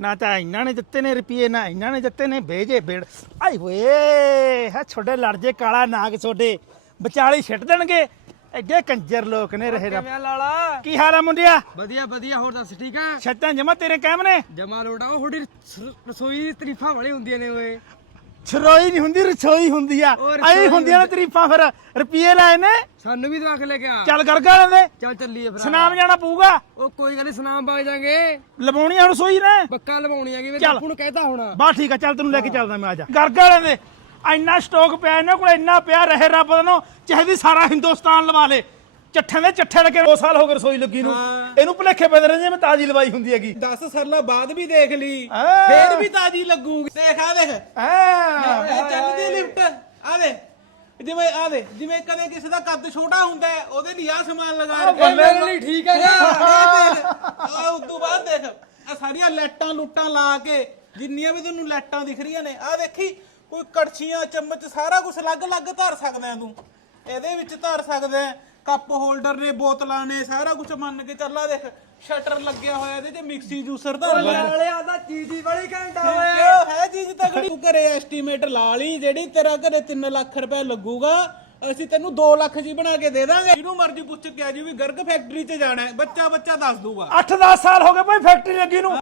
ਨਾ ਤਾਂ ਇਹਨਾਂ ਨੇ ਦਿੱਤੇ ਨੇ ਰੁਪਏ ਨਾ ਇਹਨਾਂ ਨੇ ਦਿੱਤੇ ਨੇ ਭੇਜੇ ਬੇੜ। ਆਈ ਹੋਏ ਹੈ ਛੋਡੇ ਲੜ ਜੇ ਕਾਲਾ ਨਾਗ ਛੋਡੇ ਵਿਚਾਲੀ ਛੱਡ ਦੇਣਗੇ। ਐਡੇ ਕੰਜਰ ਲੋਕ ਨੇ ਰਹੇ ਰੱਬ। ਕਿਵੇਂ ਲਾਲਾ? ਕੀ ਹਾਲ ਆ ਮੁੰਡਿਆ? ਵਧੀਆ ਵਧੀਆ ਹੋਰ ਦੱਸ ਠੀਕ ਆ? ਛੱਤਾਂ ਜਮਾ ਤੇਰੇ ਕਾਇਮ ਨੇ? ਜਮਾ ਲੋਟਾ ਉਹ ਥੋੜੀ ਰਸੋਈ ਦੀ ਤਰੀਫਾਂ ਵਾਲੀ ਹੁੰਦੀਆਂ ਨੇ ਓਏ। ਛਰੋਈ ਨਹੀਂ ਹੁੰਦੀ ਰਛੋਈ ਹੁੰਦੀ ਆ। ਉਹ ਰਸੋਈ ਹੁੰਦੀਆਂ ਨੇ ਤਰੀਫਾਂ ਫਿਰ ਰੁਪਏ ਲਾਏ ਨੇ। ਸਾਨੂੰ ਵੀ ਦਵਾ ਕੇ ਲੈ ਕੇ ਆ। ਚੱਲ ਗਰਗਾ ਲੈਂਦੇ ਚੱਲ ਚੱਲੀਏ ਫਿਰ। ਸਨਾਮ ਜਾਣਾ ਪਊਗਾ। ਉਹ ਕੋਈ ਗੱਲ ਨੀ ਸੁਨਾਮ ਬਾਗ ਜਾਗੇ। ਲਵਾਉਣੀ ਹੁਣ ਸੋਈ ਨੇ। ਬੱਕਾ ਲਵਾਉਣੀ ਹੈਗੀ ਮੈਂ ਚੱਲ। ਬਾਪੂ ਨੂੰ ਕਹਿਤਾ ਹੋਣਾ। ਬਾ ਠੀਕ ਆ ਚੱਲ ਤੈਨੂੰ ਲੈ ਕੇ ਚੱਲਦਾ ਮੈਂ ਆ ਜਾ ਗਰਗਾ ਲੈਂਦੇ ਇੰਨਾ ਸਟਾਕ ਪਿਆ ਇਹਨਾਂ ਕੋਲ ਇੰਨਾ ਪਿਆ ਰਹੇ ਰੱਬ ਨੂੰ ਚਾਹੀਦੀ ਸਾਰਾ ਹਿੰਦੁਸਤਾਨ ਲਵਾ ਲੇ। ਚੱਠਿਆਂ ਦੇ ਚੱਠੇ ਲੱਗੇ 2 ਸਾਲ ਹੋ ਗਏ ਰਸੋਈ ਲੱਗੀ ਨੂੰ। ਇਹਨੂੰ ਭੁਲੇਖੇ ਪੈਂਦੇ ਰਹਿੰਦੇ ਮੈਂ ਤਾਜੀ ਲਵਾਈ ਹੁੰਦੀ ਹੈਗੀ। 10 ਸਾਲਾਂ ਬਾਅਦ ਵੀ ਦੇਖ ਲਈ। ਹਾਂ। ਫੇਰ ਵੀ ਤਾਜੀ ਲੱਗੂਗੀ। ਦੇਖ ਆ ਦੇਖ। ਇਹ ਚੱਲਦੀ ਲਿਫਟ। ਆ ਦੇ ਜਿਵੇਂ ਆ ਦੇ ਜਿਵੇਂ ਕਦੇ ਕਿਸੇ ਦਾ ਕੱਦ ਛੋਟਾ ਹੁੰਦਾ ਹੈ, ਉਹਦੇ ਲਈ ਆ ਸਮਾਨ ਲਗਾ ਰੱਖਿਆ। ਇਹ ਮੇਰੇ ਲਈ ਠੀਕ ਦੇਖ। ਆ ਉਦੋਂ ਬਾਅਦ ਦੇਖ। ਆ ਸਾਰੀਆਂ ਲੈਟਾਂ ਲੁੱਟਾਂ ਲਾ ਕੇ ਜਿੰਨੀਆਂ ਵੀ ਤੈਨੂੰ ਲੈਟਾਂ ਦਿਖ ਰਹੀਆਂ ਨੇ ਆ ਦੇਖੀ। ਕੋਈ ਕੜਛੀਆਂ ਚਮਚ ਸਾਰਾ ਕੁਝ ਅਲੱਗ-ਅਲੱਗ ਧਰ ਸਕਦਾ ਤੂੰ। ਇਹਦੇ ਵਿੱਚ ਧਰ ਸਕਦਾ ਹੈ। ਕੱਪ ਹੋਲਡਰ ਨੇ ਬੋਤਲਾਂ ਨੇ ਸਾਰਾ ਕੁਝ ਮੰਨ ਕੇ ਚੱਲਾ ਦੇਖ। ਸ਼ਟਰ ਲੱਗਿਆ ਹੋਇਆ ਇਹਦੇ ਤੇ ਮਿਕਸੀ ਜੂਸਰ ਧਰ ਲਿਆ ਨਾਲਿਆਂ ਦਾ ਚੀਜ਼ੀ ਬੜੀ ਘੰਟਾ ਕਿਉਂ ਹੈ ਚੀਜ਼ ਤਗੜੀ ਤੂੰ ਘਰੇ ਐਸਟੀਮੇਟ ਲਾ ਲਈ ਜਿਹੜੀ ਤੇਰਾ ਘਰੇ 3 ਲੱਖ ਰੁਪਏ ਲੱਗੂਗਾ ਅਸੀਂ ਤੈਨੂੰ 2 ਲੱਖ ਜੀ ਬਣਾ ਕੇ ਦੇ ਦਾਂਗੇ। ਜਿਹਨੂੰ ਮਰਜ਼ੀ ਪੁੱਛ ਕੇ ਆ ਜੀ ਵੀ ਗਰਗ ਫੈਕਟਰੀ 'ਚ ਜਾਣਾ ਹੈ ਬੱਚਾ ਬੱਚਾ ਦੱਸ ਦੂਗਾ। 8-10 ਸਾਲ ਹੋ ਗਏ ਭਾਈ ਫੈਕਟਰੀ ਲੱਗੀ ਨੂੰ।